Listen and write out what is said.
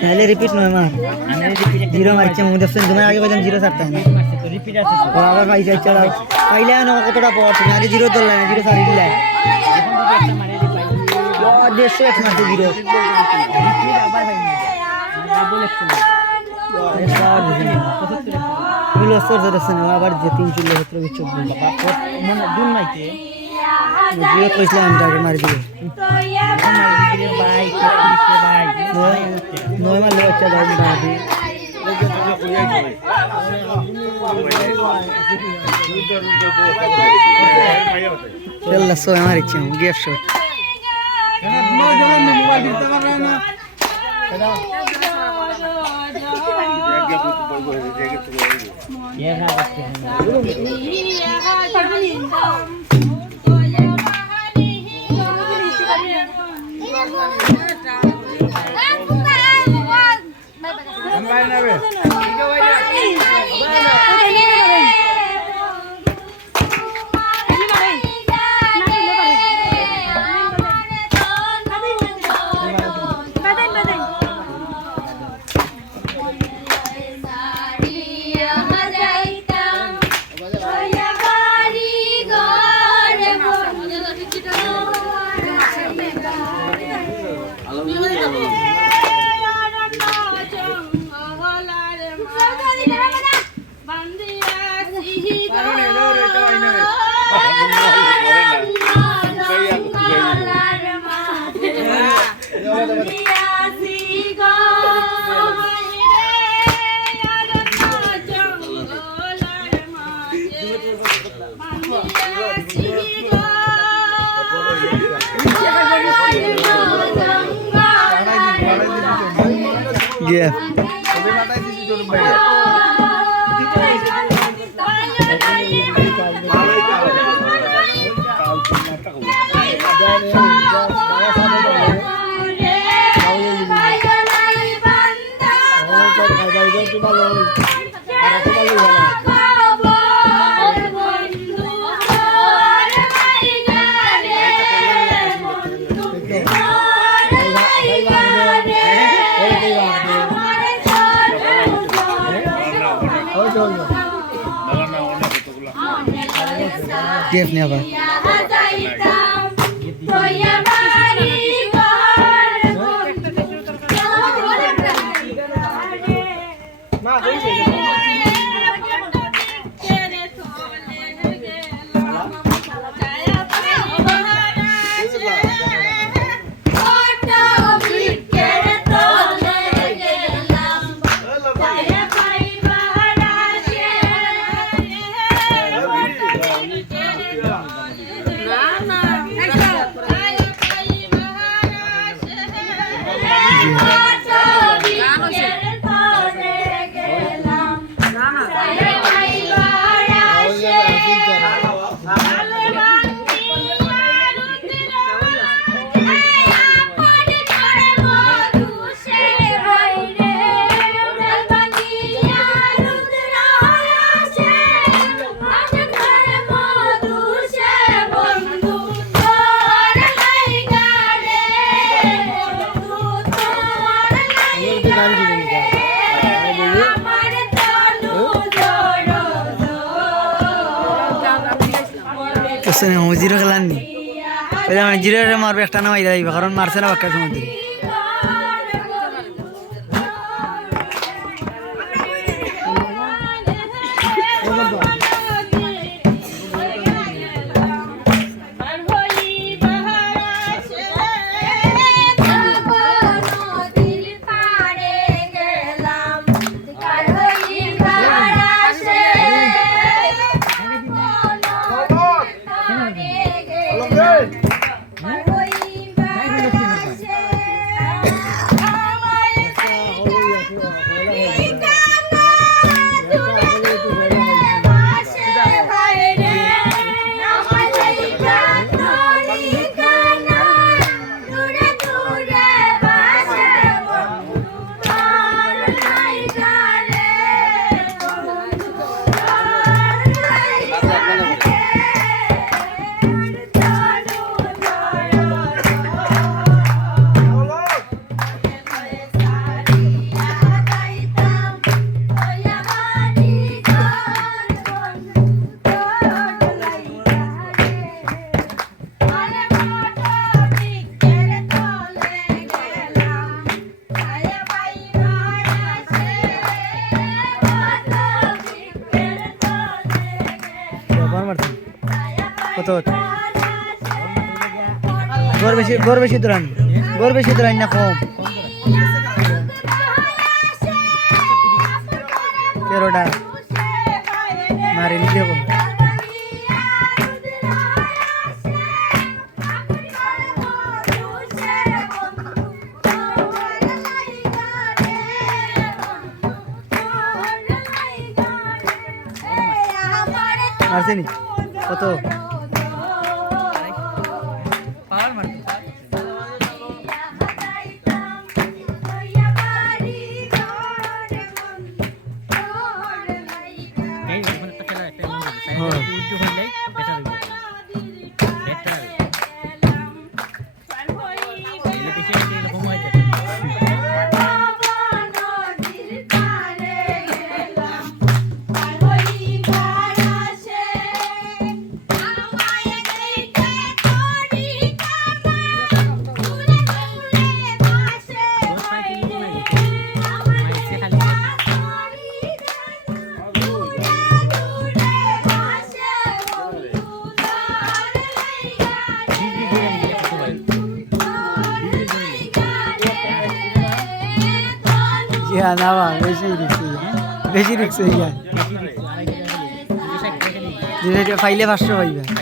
पहले रिपीट नय मार जीरो मारছে মুদফসন তুমি আগে কইলাম জিরো ছাড়তে না রিপিট আছে তো আবার পাইছে চড়াও পাইলে না কতটা পাওয়ার তুমি আগে জিরো ধরলে না জিরো ছাড়ি দিলা এখন যদি একটা মারে দি পাই ও 150 এক্স মারতে জিরো রিপিট আবার পাই না ডাবল এক্স না মিলো সর ধরছে না আবার যে 374 বিচ বাবা মনে দুন নাইতে জিরো কইছিলাম টার্গেট মারি দিবে ভাই নয় মারলে বাচ্চা দাও মারি चल सो हमारी चम गिफ्ट शॉट ये ना बच्चे Yeah. Give never. জিরো খেলার নি জিরো মারবে একটা নামাই দেবে কারণ মারছে না বাক্কার সময় দিকে কত গড় বেশি দৌড়ান না কম 13টা মারি নিতে কম মারছেনি কত না বেশি রিক্স হয়ে যায় ফাইলে 500 পাইবা